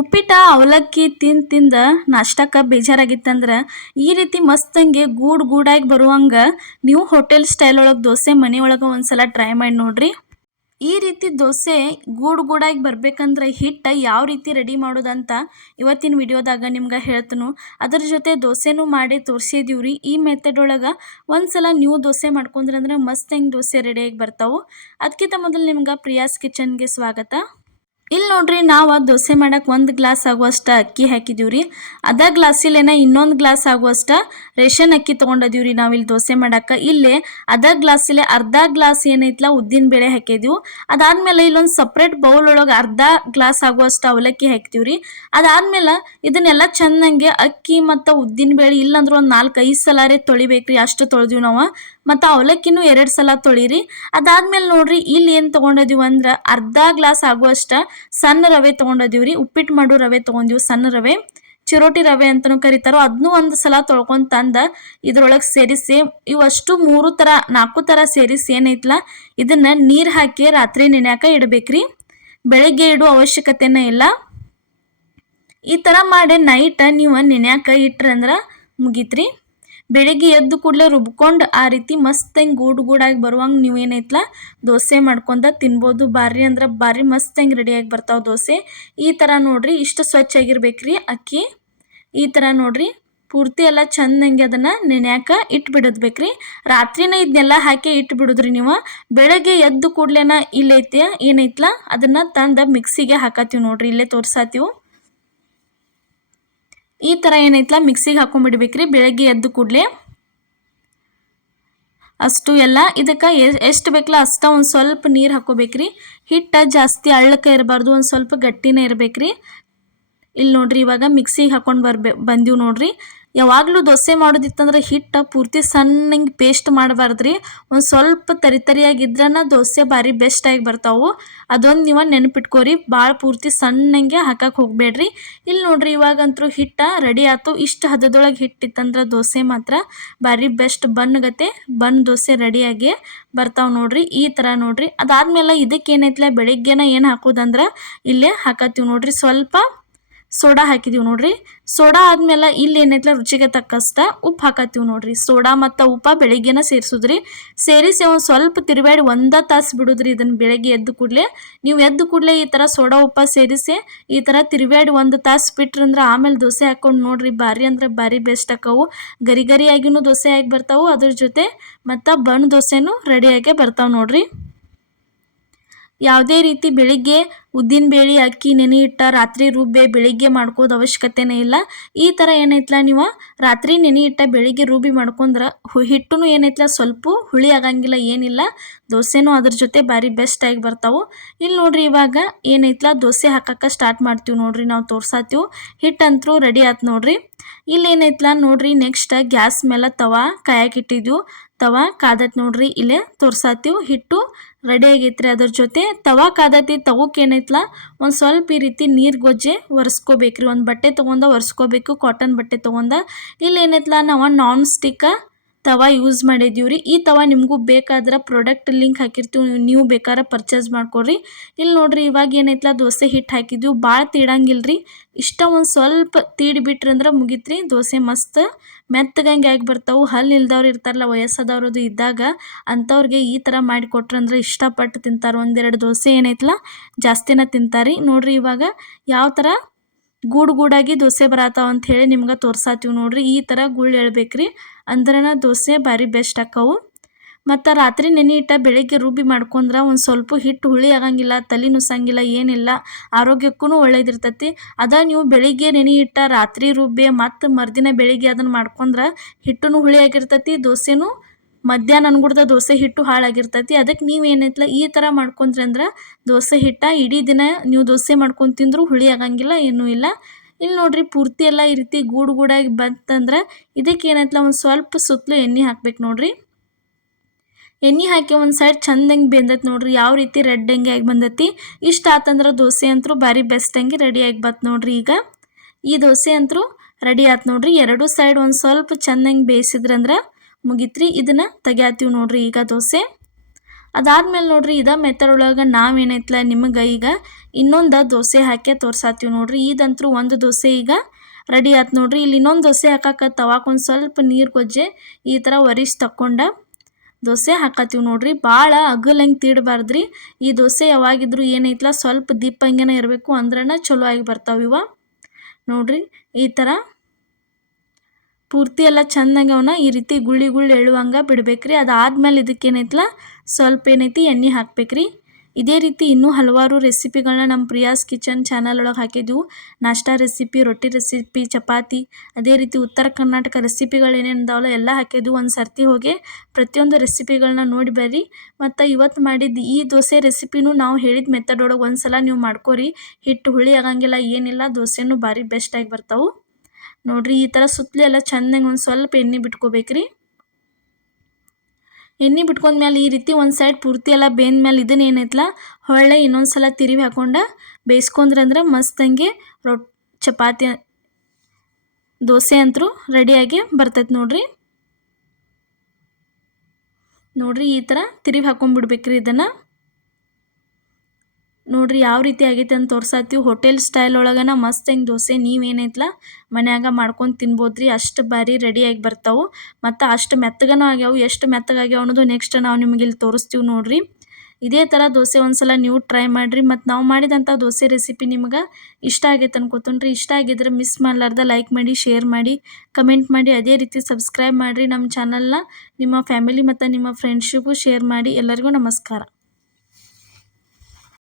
ಉಪ್ಪಿಟ್ಟ ಅವಲಕ್ಕಿ ತಿಂದ ನಾಷ್ಟಕ್ಕೆ ಬೇಜಾರಾಗಿತ್ತಂದ್ರೆ ಈ ರೀತಿ ಮಸ್ತಂಗೆ ಗೂಡಾಗಿ ಬರುವಂಗೆ ನೀವು ಹೋಟೆಲ್ ಸ್ಟೈಲ್ ಒಳಗೆ ದೋಸೆ ಮನೆಯೊಳಗೆ ಒಂದ್ಸಲ ಟ್ರೈ ಮಾಡಿ ನೋಡ್ರಿ. ಈ ರೀತಿ ದೋಸೆ ಗೂಡಾಗಿ ಬರ್ಬೇಕಂದ್ರೆ ಹಿಟ್ಟು ಯಾವ ರೀತಿ ರೆಡಿ ಮಾಡೋದಂತ ಇವತ್ತಿನ ವಿಡಿಯೋದಾಗ ನಿಮ್ಗೆ ಹೇಳ್ತನು. ಅದ್ರ ಜೊತೆ ದೋಸೆನೂ ಮಾಡಿ ತೋರಿಸಿದೀವ್ರಿ. ಈ ಮೆಥಡ್ ಒಳಗೆ ಒಂದ್ಸಲ ನೀವು ದೋಸೆ ಮಾಡ್ಕೊಂಡ್ರಂದ್ರೆ ಮಸ್ತಂಗೆ ದೋಸೆ ರೆಡಿಯಾಗಿ ಬರ್ತಾವೆ. ಅದಕ್ಕಿಂತ ಮೊದಲು ನಿಮ್ಗೆ ಪ್ರಿಯಾಸ್ ಕಿಚನ್ಗೆ ಸ್ವಾಗತ. ಇಲ್ಲಿ ನೋಡ್ರಿ, ನಾವು ದೋಸೆ ಮಾಡಕ್ಕೆ 1 ಗ್ಲಾಸ್ ಆಗುವಷ್ಟು ಅಕ್ಕಿ ಹಾಕಿದೀವ್ರಿ. ಅದೇ ಗ್ಲಾಸಿಲೇನ ಇನ್ನೊಂದು ಗ್ಲಾಸ್ ಆಗುವಷ್ಟು ರೇಷನ್ ಅಕ್ಕಿ ತೊಗೊಂಡಿದೀವ್ರಿ ನಾವಿಲ್ಲಿ ದೋಸೆ ಮಾಡಕ್ಕೆ. ಇಲ್ಲೇ ಅದೇ ಗ್ಲಾಸಿಲೆ ಅರ್ಧ ಗ್ಲಾಸ್ ಏನೈತಲ್ಲ ಉದ್ದಿನ ಬೇಳೆ ಹಾಕಿದೀವಿ. ಅದಾದ್ಮೇಲೆ ಇಲ್ಲೊಂದು ಸಪ್ರೇಟ್ ಬೌಲ್ ಒಳಗೆ ಅರ್ಧ ಗ್ಲಾಸ್ ಆಗುವಷ್ಟು ಅವಲಕ್ಕಿ ಹಾಕ್ತೀವ್ರಿ. ಅದಾದ್ಮೇಲೆ ಇದನ್ನೆಲ್ಲ ಚೆನ್ನಾಗಿ ಅಕ್ಕಿ ಮತ್ತು ಉದ್ದಿನ ಬೇಳೆ ಇಲ್ಲಾಂದ್ರೆ ಒಂದು 4-5 ಸಲಾರೇ ತೊಳಿಬೇಕ್ರಿ. ಅಷ್ಟು ತೊಳೆದೀವಿ ನಾವು. ಮತ್ತು ಅವಲಕ್ಕಿನೂ 2 ಸಲ ತೊಳಿರಿ. ಅದಾದ್ಮೇಲೆ ನೋಡ್ರಿ, ಇಲ್ಲಿ ಏನು ತೊಗೊಂಡಿದೀವಿ ಅಂದ್ರೆ ಅರ್ಧ ಗ್ಲಾಸ್ ಆಗುವಷ್ಟು ಸಣ್ಣ ರವೆ ತೊಗೊಂಡಿದೀವ್ರಿ. ಉಪ್ಪಿಟ್ಟು ಮಾಡೋ ರವೆ ತೊಗೊಂಡಿವಿ, ಸಣ್ಣ ರವೆ, ಚಿರೋಟಿ ರವೆ ಅಂತಲೂ ಕರೀತಾರೋ. ಅದನ್ನೂ ಒಂದು ಸಲ ತೊಳ್ಕೊಂಡು ತಂದು ಇದ್ರೊಳಗೆ ಸೇರಿಸಿ ಇವಷ್ಟು 4 ಥರ ಸೇರಿಸಿ ಏನೈತಲ್ಲ ಇದನ್ನು ನೀರು ಹಾಕಿ ರಾತ್ರಿ ನೆನೆಯಾಕ ಇಡಬೇಕ್ರಿ. ಬೆಳಗ್ಗೆ ಇಡೋ ಅವಶ್ಯಕತೆನೇ ಇಲ್ಲ. ಈ ಥರ ಮಾಡಿ ನೈಟ್ ನೀವು ನೆನೆಯಾಕ ಇಟ್ರಂದ್ರೆ ಮುಗೀತ್ರಿ. ಬೆಳಿಗ್ಗೆ ಎದ್ದು ಕೂಡಲೇ ರುಬ್ಕೊಂಡು ಆ ರೀತಿ ಮಸ್ತಂಗೆ ಗೂಡಾಗಿ ಬರುವಂಗೆ ನೀವು ಏನೈತಲ್ಲ ದೋಸೆ ಮಾಡ್ಕೊಂಡ ತಿನ್ಬೋದು. ಭಾರಿ ಅಂದ್ರೆ ಭಾರಿ ಮಸ್ತಂಗೆ ರೆಡಿಯಾಗಿ ಬರ್ತಾವೆ ದೋಸೆ. ಈ ಥರ ನೋಡ್ರಿ, ಇಷ್ಟು ಸ್ವಚ್ಛಾಗಿರ್ಬೇಕ್ರಿ ಅಕ್ಕಿ. ಈ ಥರ ನೋಡ್ರಿ ಪೂರ್ತಿ ಎಲ್ಲ ಚೆಂದಂಗೆ ಅದನ್ನು ನೆನೆಯಾಕ ಇಟ್ಬಿಡದ್ಬೇಕ್ರಿ. ರಾತ್ರಿನೇ ಇದನ್ನೆಲ್ಲ ಹಾಕಿ ಇಟ್ಬಿಡುದ್ರಿ ನೀವು. ಬೆಳಗ್ಗೆ ಎದ್ದು ಕೂಡ್ಲೇನ ಇಲ್ಲೈತಿ ಏನೈತಲ್ಲ ಅದನ್ನು ತಂದು ಮಿಕ್ಸಿಗೆ ಹಾಕತ್ತೀವಿ ನೋಡ್ರಿ. ಇಲ್ಲೇ ತೋರ್ಸಾತೀವಿ. ಈ ಥರ ಏನೈತಲ್ಲ ಮಿಕ್ಸಿಗೆ ಹಾಕೊಂಡ್ಬಿಡ್ಬೇಕ್ರಿ ಬೆಳಗ್ಗೆ ಎದ್ದು ಕೂಡಲೇ. ಅಷ್ಟು ಎಲ್ಲ ಇದಕ್ಕೆ ಎಷ್ಟು ಬೇಕಲ್ಲ ಅಷ್ಟು ಒಂದು ಸ್ವಲ್ಪ ನೀರು ಹಾಕೋಬೇಕ್ರಿ. ಹಿಟ್ಟು ಜಾಸ್ತಿ ಅಳ್ಳಕ್ಕೆ ಇರಬಾರ್ದು, ಒಂದು ಸ್ವಲ್ಪ ಗಟ್ಟಿನೇ ಇರಬೇಕ್ರಿ. ಇಲ್ಲಿ ನೋಡ್ರಿ, ಇವಾಗ ಮಿಕ್ಸಿಗೆ ಹಾಕೊಂಡು ಬಂದೀವಿ ನೋಡ್ರಿ. ಯಾವಾಗಲೂ ದೋಸೆ ಮಾಡೋದಿತ್ತಂದ್ರೆ ಹಿಟ್ಟು ಪೂರ್ತಿ ಸಣ್ಣಂಗೆ ಪೇಸ್ಟ್ ಮಾಡಬಾರ್ದ್ರಿ. ಒಂದು ಸ್ವಲ್ಪ ತರಿಯಾಗಿದ್ರನ ದೋಸೆ ಭಾರಿ ಬೆಸ್ಟಾಗಿ ಬರ್ತಾವೆ. ಅದೊಂದು ನೀವು ನೆನಪಿಟ್ಕೋರಿ. ಭಾಳ ಪೂರ್ತಿ ಸಣ್ಣಂಗೆ ಹಾಕಕ್ಕೆ ಹೋಗಬೇಡ್ರಿ. ಇಲ್ಲಿ ನೋಡ್ರಿ, ಇವಾಗಂತೂ ಹಿಟ್ಟು ರೆಡಿ ಆಯ್ತು. ಇಷ್ಟು ಹದದೊಳಗೆ ಹಿಟ್ಟಿತ್ತಂದ್ರೆ ದೋಸೆ ಮಾತ್ರ ಭಾರಿ ಬೆಸ್ಟ್ ಬಣ್ಣಗತೆ ದೋಸೆ ರೆಡಿಯಾಗಿ ಬರ್ತಾವೆ ನೋಡ್ರಿ. ಈ ಥರ ನೋಡ್ರಿ. ಅದಾದ್ಮೇಲೆ ಇದಕ್ಕೆ ಏನೈತಲ್ಲ ಬೆಳಿಗ್ಗೆನ ಏನು ಹಾಕೋದಂದ್ರೆ ಇಲ್ಲೇ ಹಾಕತ್ತೀವಿ ನೋಡ್ರಿ. ಸ್ವಲ್ಪ ಸೋಡಾ ಹಾಕಿದೀವಿ ನೋಡ್ರಿ. ಸೋಡಾ ಆದ್ಮೇಲೆ ಇಲ್ಲಿ ಏನೈತಲ್ಲ ರುಚಿಗೆ ತಕ್ಕಷ್ಟ ಉಪ್ಪು ಹಾಕತ್ತೀವಿ ನೋಡ್ರಿ. ಸೋಡಾ ಮತ್ತು ಉಪ್ಪು ಬೆಳಿಗ್ಗೆನ ಸೇರಿಸೋದ್ರಿ. ಸೇರಿಸಿ ಒಂದು ಸ್ವಲ್ಪ ತಿರುವಾಡಿ 1 ತಾಸು ಬಿಡೋದ್ರಿ. ಇದನ್ನು ಬೆಳಗ್ಗೆ ಎದ್ದು ಕೂಡಲೇ ನೀವು ಎದ್ದು ಕೂಡಲೇ ಈ ಥರ ಸೋಡಾ ಉಪ್ಪು ಸೇರಿಸಿ ಈ ಥರ ತಿರುವಾಡಿ 1 ತಾಸು ಬಿಟ್ರಂದ್ರೆ ಆಮೇಲೆ ದೋಸೆ ಹಾಕ್ಕೊಂಡು ನೋಡ್ರಿ ಭಾರಿ ಅಂದ್ರೆ ಭಾರಿ ಬೆಸ್ಟ್ ಆಕ್ಕವು. ಗರಿಯಾಗಿನೂ ದೋಸೆ ಆಗಿ ಬರ್ತಾವೆ. ಅದ್ರ ಜೊತೆ ಮತ್ತು ಬಣ್ಣ ದೋಸೆನೂ ರೆಡಿಯಾಗೆ ಬರ್ತಾವೆ ನೋಡ್ರಿ. ಯಾವುದೇ ರೀತಿ ಬೆಳಿಗ್ಗೆ ಉದ್ದಿನ ಬೇಳೆ ಅಕ್ಕಿ ನೆನೆ ಇಟ್ಟ ರಾತ್ರಿ ರುಬ್ಬೆ ಬೆಳಿಗ್ಗೆ ಮಾಡ್ಕೋದು ಅವಶ್ಯಕತೆನೇ ಇಲ್ಲ. ಈ ಥರ ಏನೈತಲ್ಲ ನೀವು ರಾತ್ರಿ ನೆನೆ ಇಟ್ಟ ಬೆಳಿಗ್ಗೆ ರುಬ್ಬಿ ಮಾಡ್ಕೊಂಡ್ರೆ ಹಿಟ್ಟು ಏನೈತಲ್ಲ ಸ್ವಲ್ಪ ಹುಳಿ ಆಗಂಗಿಲ್ಲ, ಏನಿಲ್ಲ. ದೋಸೆನೂ ಅದ್ರ ಜೊತೆ ಭಾರಿ ಬೆಸ್ಟಾಗಿ ಬರ್ತಾವೆ. ಇಲ್ಲಿ ನೋಡ್ರಿ, ಇವಾಗ ಏನೈತಲ್ಲ ದೋಸೆ ಹಾಕಕ್ಕೆ ಸ್ಟಾರ್ಟ್ ಮಾಡ್ತೀವಿ ನೋಡ್ರಿ. ನಾವು ತೋರ್ಸಾತೀವಿ. ಹಿಟ್ಟಂತರೂ ರೆಡಿ ಆಯ್ತು ನೋಡ್ರಿ. ಇಲ್ಲಿ ಏನೈತಲ್ಲ ನೋಡ್ರಿ, ನೆಕ್ಸ್ಟ್ ಗ್ಯಾಸ್ ಮೇಲೆ ತವಾ ಕಾಯಕ್ಕಿಟ್ಟಿದ್ವು. ತವಾ ಕಾದತ್ ನೋಡ್ರಿ. ಇಲ್ಲೇ ತೋರ್ಸಾತೀವಿ. ಹಿಟ್ಟು ರೆಡಿ ಆಗೈತ್ರಿ. ಅದ್ರ ಜೊತೆ ತವಾ ಕಾದತಿ. ತವಕ್ಕೆ ಏನೈತಲ್ಲ ಒಂದು ಸ್ವಲ್ಪ ಈ ರೀತಿ ನೀರು ಗೊಜ್ಜೆ ಒರೆಸ್ಕೋಬೇಕ್ರಿ. ಒಂದು ಬಟ್ಟೆ ತೊಗೊಂಡು ಒರೆಸ್ಕೋಬೇಕು, ಕಾಟನ್ ಬಟ್ಟೆ ತೊಗೊಂಡು. ಇಲ್ಲಿ ಏನೈತಲ್ಲ ನಾವು ನಾನ್ ಸ್ಟಿಕ್ ತವಾ ಯೂಸ್ ಮಾಡಿದೀವ್ರಿ. ಈ ತವಾ ನಿಮಗೂ ಬೇಕಾದ್ರೆ ಪ್ರಾಡಕ್ಟ್ ಲಿಂಕ್ ಹಾಕಿರ್ತೀವಿ, ನೀವು ಬೇಕಾದ್ರೆ ಪರ್ಚೇಸ್ ಮಾಡ್ಕೊಡ್ರಿ. ಇಲ್ಲಿ ನೋಡ್ರಿ, ಇವಾಗ ಏನೈತಲ್ಲ ದೋಸೆ ಹಿಟ್ಟು ಹಾಕಿದ್ವಿ. ಭಾಳ ತೀಡಂಗಿಲ್ರಿ. ಇಷ್ಟ ಒಂದು ಸ್ವಲ್ಪ ತೀಡಿಬಿಟ್ರಂದ್ರೆ ಮುಗಿತ್ರಿ. ದೋಸೆ ಮಸ್ತ್ ಮೆತ್ತಗಂಗೆ ಆಗಿ ಬರ್ತಾವೆ. ಹಲ್ಲು ಇಲ್ದವ್ರು ಇರ್ತಾರಲ್ಲ, ವಯಸ್ಸಾದವ್ರದ್ದು ಇದ್ದಾಗ ಅಂಥವ್ರಿಗೆ ಈ ಥರ ಮಾಡಿಕೊಟ್ರಂದ್ರೆ ಇಷ್ಟಪಟ್ಟು ತಿಂತಾರೆ. 1-2 ದೋಸೆ ಏನೈತಲ್ಲ ಜಾಸ್ತಿನ ತಿಂತಾರೆ ನೋಡ್ರಿ. ಇವಾಗ ಯಾವ ಥರ ಗೂಡಾಗಿ ದೋಸೆ ಬರತ್ತಾವ ಅಂತ ಹೇಳಿ ನಿಮ್ಗೆ ತೋರ್ಸಾತೀವಿ ನೋಡ್ರಿ. ಈ ಥರ ಗುಳ್ಳು ಎಳ್ಬೇಕ್ರಿ. ಅಂದ್ರನ ದೋಸೆ ಭಾರಿ ಬೆಸ್ಟ್ ಆಕ್ಕವು. ಮತ್ತು ರಾತ್ರಿ ನೆನೆ ಇಟ್ಟ ಬೆಳಿಗ್ಗೆ ರುಬ್ಬಿ ಮಾಡ್ಕೊಂಡ್ರೆ ಒಂದು ಸ್ವಲ್ಪ ಹಿಟ್ಟು ಹುಳಿ ಆಗಂಗಿಲ್ಲ, ತಲೆ ನುಸಂಗಿಲ್ಲ, ಏನಿಲ್ಲ. ಆರೋಗ್ಯಕ್ಕೂ ಒಳ್ಳೇದಿರ್ತೈತಿ. ಅದ ನೀವು ಬೆಳಿಗ್ಗೆ ನೆನೆ ಇಟ್ಟ ರಾತ್ರಿ ರುಬ್ಬಿ ಮತ್ತು ಮರುದಿನ ಬೆಳಿಗ್ಗೆ ಅದನ್ನು ಮಾಡ್ಕೊಂಡ್ರೆ ಹಿಟ್ಟೂ ಹುಳಿ ಆಗಿರ್ತೈತಿ. ದೋಸೆನೂ ಮಧ್ಯಾಹ್ನ ಅನ್ಗುಡ್ದ ದೋಸೆ ಹಿಟ್ಟು ಹಾಳಾಗಿರ್ತೈತಿ. ಅದಕ್ಕೆ ನೀವು ಏನೈತಲ್ಲ ಈ ಥರ ಮಾಡ್ಕೊಂಡ್ರಿ ಅಂದ್ರೆ ದೋಸೆ ಹಿಟ್ಟ ಇಡೀ ದಿನ ನೀವು ದೋಸೆ ಮಾಡ್ಕೊಂಡು ತಿಂದರೂ ಹುಳಿ ಆಗಂಗಿಲ್ಲ, ಏನೂ ಇಲ್ಲ. ಇಲ್ಲಿ ನೋಡ್ರಿ, ಪೂರ್ತಿ ಎಲ್ಲ ಈ ರೀತಿ ಗೂಡಾಗಿ ಬಂತಂದ್ರೆ ಇದಕ್ಕೆ ಏನೈತಲ್ಲ ಒಂದು ಸ್ವಲ್ಪ ಸುತ್ತಲೂ ಎಣ್ಣೆ ಹಾಕ್ಬೇಕು ನೋಡ್ರಿ. ಎಣ್ಣೆ ಹಾಕಿ ಒಂದು ಸೈಡ್ ಚಂದಂಗೆ ಬೆಂದೈತೆ ನೋಡ್ರಿ. ಯಾವ ರೀತಿ ರೆಡ್ಡಂಗೆ ಆಗಿ ಬಂದೈತಿ. ಇಷ್ಟ ಆತಂದ್ರೆ ದೋಸೆ ಅಂತೂ ಭಾರಿ ಬೆಸ್ಟಂಗೆ ರೆಡಿಯಾಗಿ ಬತ್ತು ನೋಡ್ರಿ. ಈಗ ಈ ದೋಸೆ ಅಂತೂ ರೆಡಿ ಆಯ್ತು ನೋಡ್ರಿ. 2 ಸೈಡ್ ಒಂದು ಸ್ವಲ್ಪ ಚೆಂದಂಗೆ ಬೇಯಿಸಿದ್ರಂದ್ರೆ ಮುಗಿತ್ರಿ. ಇದನ್ನು ತೆಗ್ಯಾತೀವಿ ನೋಡ್ರಿ ಈಗ ದೋಸೆ. ಅದಾದ್ಮೇಲೆ ನೋಡ್ರಿ ಇದ ಮೆಥಡ್ ಒಳಗೆ ನಾವೇನೈತ್ಲ ನಿಮಗೆ ಈಗ ಇನ್ನೊಂದು ದೋಸೆ ಹಾಕಿ ತೋರ್ಸಾತೀವಿ ನೋಡ್ರಿ. ಇದಂತರೂ ಒಂದು ದೋಸೆ ಈಗ ರೆಡಿ ಆಯ್ತು ನೋಡ್ರಿ. ಇಲ್ಲಿ ಇನ್ನೊಂದು ದೋಸೆ ಹಾಕಕ್ಕೆ ತವಾಕೊಂದು ಸ್ವಲ್ಪ ನೀರು ಗೊಜ್ಜೆ ಈ ಥರ ಒರಿಸಿ ತಕ್ಕೊಂಡ ದೋಸೆ ಹಾಕತ್ತೀವಿ ನೋಡ್ರಿ. ಭಾಳ ಅಗಲಂಗೆ ತೀಡಬಾರ್ದ್ರಿ. ಈ ದೋಸೆ ಯಾವಾಗಿದ್ರು ಏನೈತ್ಲ ಸ್ವಲ್ಪ ದೀಪಂಗೆನ ಇರಬೇಕು ಅಂದ್ರನ ಚಲೋ ಆಗಿ ಬರ್ತಾವ ಇವ ನೋಡ್ರಿ. ಈ ಥರ ಪೂರ್ತಿ ಎಲ್ಲ ಚಂದಂಗೆ ಅವನ್ನ ಈ ರೀತಿ ಗುಳ್ಳಿ ಎಳುವಂಗೆ ಬಿಡ್ಬೇಕ್ರಿ. ಅದಾದ್ಮೇಲೆ ಇದಕ್ಕೇನೈತ್ಲ ಸ್ವಲ್ಪ ಏನೈತಿ ಎಣ್ಣೆ ಹಾಕ್ಬೇಕ್ರಿ. ಇದೇ ರೀತಿ ಇನ್ನೂ ಹಲವಾರು ರೆಸಿಪಿಗಳನ್ನ ನಮ್ಮ ಪ್ರಿಯಾಸ್ ಕಿಚನ್ ಚಾನಲ್ ಒಳಗೆ ಹಾಕಿದ್ವು. ನಾಷ್ಟಾ ರೆಸಿಪಿ, ರೊಟ್ಟಿ ರೆಸಿಪಿ, ಚಪಾತಿ, ಅದೇ ರೀತಿ ಉತ್ತರ ಕರ್ನಾಟಕ ರೆಸಿಪಿಗಳು ಏನೇನಿದಾವಲ್ಲ ಎಲ್ಲ ಹಾಕಿದ್ವು. ಒಂದು ಸರ್ತಿ ಹೋಗಿ ಪ್ರತಿಯೊಂದು ರೆಸಿಪಿಗಳನ್ನ ನೋಡಿ ಬರ್ರಿ. ಮತ್ತು ಇವತ್ತು ಮಾಡಿದ್ದು ಈ ದೋಸೆ ರೆಸಿಪಿನೂ ನಾವು ಹೇಳಿದ ಮೆಥಡ್ ಒಳಗೆ ಒಂದು ಸಲ ನೀವು ಮಾಡ್ಕೊರಿ. ಹಿಟ್ಟು ಹುಳಿ ಆಗಂಗಿಲ್ಲ, ಏನಿಲ್ಲ, ದೋಸೆನೂ ಭಾರಿ ಬೆಸ್ಟಾಗಿ ಬರ್ತಾವೆ ನೋಡ್ರಿ. ಈ ಥರ ಸುತ್ತಲೂ ಎಲ್ಲ ಚೆಂದಂಗೆ ಒಂದು ಸ್ವಲ್ಪ ಎಣ್ಣೆ ಬಿಟ್ಕೋಬೇಕ್ರಿ. ಎಣ್ಣೆ ಬಿಟ್ಕೊಂಡ್ಮೇಲೆ ಈ ರೀತಿ ಒಂದು ಸೈಡ್ ಪೂರ್ತಿ ಎಲ್ಲ ಬೇಂದ್ಮೇಲೆ ಇದನ್ನ ಏನೈತ್ಲ ಹೊಳ್ಳೆ ಇನ್ನೊಂದು ಸಲ ತಿರುವಿ ಹಾಕ್ಕೊಂಡು ಬೇಯಿಸ್ಕೊಂಡ್ರಂದ್ರೆ ಮಸ್ತಂಗೆ ಚಪಾತಿ ದೋಸೆ ಅಂತರೂ ರೆಡಿಯಾಗಿ ಬರ್ತೈತೆ ನೋಡ್ರಿ. ಈ ಥರ ತಿರುವಿ ಹಾಕೊಂಡ್ಬಿಡ್ಬೇಕ್ರಿ ಇದನ್ನು ನೋಡ್ರಿ. ಯಾವ ರೀತಿ ಆಗೈತೆ ಅಂತ ತೋರ್ಸಾತೀವಿ. ಹೋಟೆಲ್ ಸ್ಟೈಲ್ ಒಳಗನ ಮಸ್ತ್ ಹೆಂಗೆ ದೋಸೆ ನೀವೇನೈತ್ಲ ಮನ್ಯಾಗ ಮಾಡ್ಕೊಂಡು ತಿನ್ಬೋದ್ರಿ. ಅಷ್ಟು ಬಾರಿ ರೆಡಿಯಾಗಿ ಬರ್ತಾವೆ ಮತ್ತು ಅಷ್ಟು ಮೆತ್ತಗನೂ ಆಗ್ಯಾವು. ಎಷ್ಟು ಮೆತ್ತಗಾಗ್ಯಾವ ಅನ್ನೋದು ನೆಕ್ಸ್ಟ್ ನಾವು ನಿಮಗೆ ಇಲ್ಲಿ ತೋರಿಸ್ತೀವಿ ನೋಡ್ರಿ. ಇದೇ ಥರ ದೋಸೆ ಒಂದು ಸಲ ನೀವು ಟ್ರೈ ಮಾಡಿರಿ. ಮತ್ತು ನಾವು ಮಾಡಿದಂಥ ದೋಸೆ ರೆಸಿಪಿ ನಿಮ್ಗೆ ಇಷ್ಟ ಆಗೈತೆ ಅನ್ಕೋತೀನಿ. ಇಷ್ಟ ಆಗಿದ್ರೆ ಮಿಸ್ ಮಾಡಲಾರ್ದ ಲೈಕ್ ಮಾಡಿ, ಶೇರ್ ಮಾಡಿ, ಕಮೆಂಟ್ ಮಾಡಿ, ಅದೇ ರೀತಿ ಸಬ್ಸ್ಕ್ರೈಬ್ ಮಾಡಿರಿ ನಮ್ಮ ಚಾನಲ್ನ. ನಿಮ್ಮ ಫ್ಯಾಮಿಲಿ ಮತ್ತು ನಿಮ್ಮ ಫ್ರೆಂಡ್ಶಿಗೂ ಶೇರ್ ಮಾಡಿ. ಎಲ್ಲರಿಗೂ ನಮಸ್ಕಾರ.